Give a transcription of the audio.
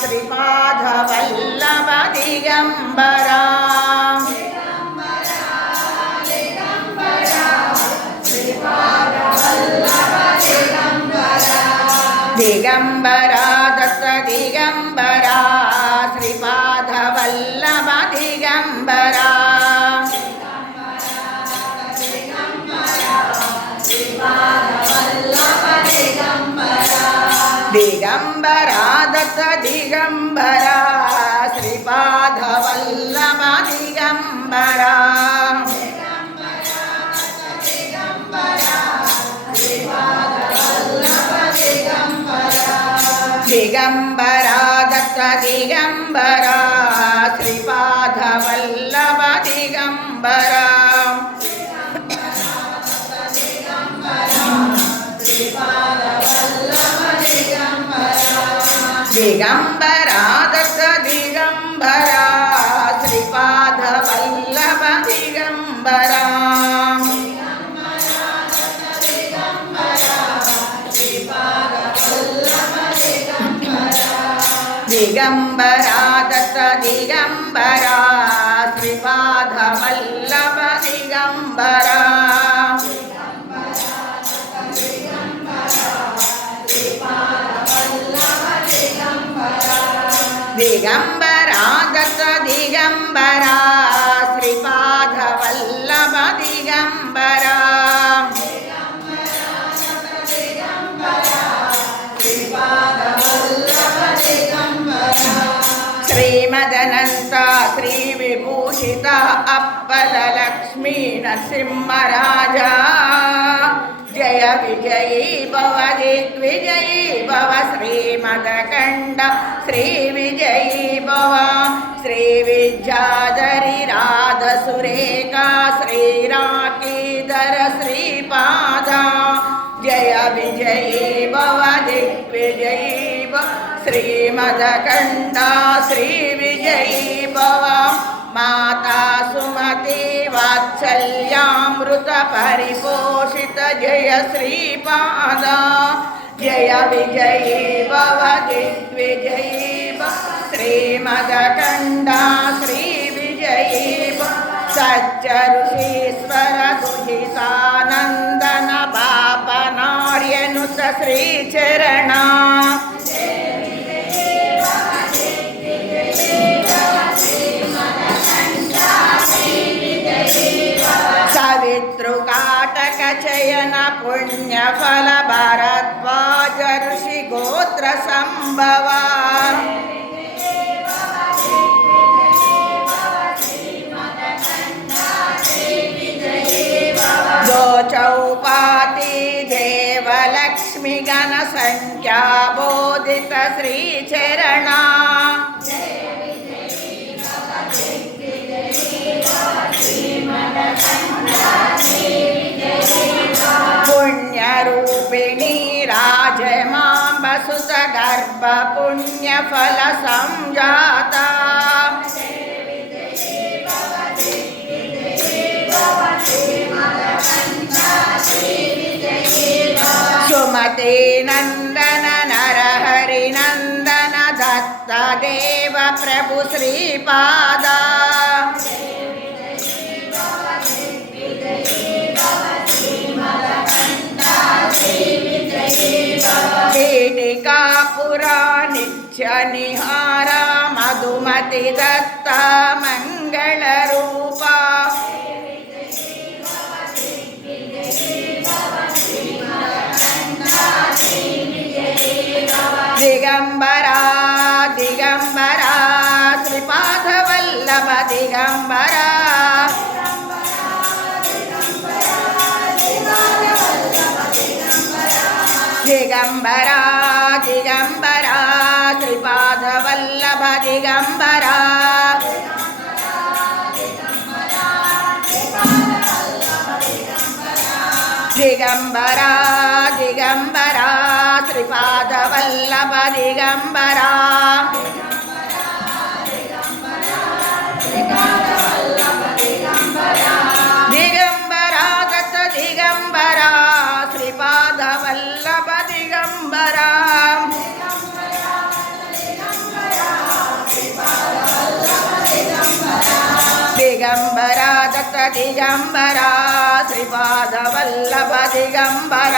श्रीपादवल्लभ दिगंबरा दिगंबरा दत्त दिगंबरा श्रीपादवल्लभ दिगंबरा दिगंबरा दत्त दिगंबरा श्रीपादवल्लभ दिगंबरा दिगंबरा दत्त दिगंबरा श्रीपादवल्लभ दिगंबरा दिगंबरा दत्त दिगंबरा श्रीपादवल्लभ दिगंबरा दिगंबरा दत्त दिगंबरा श्रीपादवल्लभ दिगंबरा दिगंबरा दत्त दिगंबरा श्रीपादवल्लभ दिगंबरा श्रीमदनंत श्री विभूषित अप्पल लक्ष्मी नरसिंहराजा जय विजयी भव दिग्विजयी भव श्रीमदकंड श्री विजयी भव श्री विद्याधरी राध सुरेखा श्रीराकीधर श्रीपादा जय विजयी भव दिग्विजयी भव श्रीमदकंड श्री विजयी भव माता सुमति वात्सल्यामृत परिपोषित जय श्रीपादा जय विजयी भव दिग्विजयी भव श्रीमदकंड श्री विजयी भव सच्च ऋषीश्वर दुहितानंदन बापनार्यनुत श्रीचरण सवितृकाटक चयन पुण्यफल भरद्वाज ऋषि गोत्र संभव दो चौपाती देवलक्ष्मी गण संख्या बोधित श्रीचरण पुण्यरूपिणी राजमांब सुत गर्भ पुण्यफल संजाता सुमते नंदन नरहरि नंदन दत्त देव प्रभु श्रीपादा टीटिकापुरा नित्य निहारा मधुमति दत्ता मंगल रूपा दिगंबरा दिगंबरा श्रीपादवल्लभ दिगंबरा दिगंबरा दिगंबरा श्रीपादवल्लभ दिगंबरा दिगंबरा दिगंबरा श्रीपादवल्लभ दिगंबरा दिगंबरा दत्त दिगंबरा श्रीपादवल्लभ दिगंबरा ದಿಗಂಬರ ದತ್ತ ದಿಗಂಬರ ಶ್ರೀಪಾದ ವಲ್ಲಭ ದಿಗಂಬರ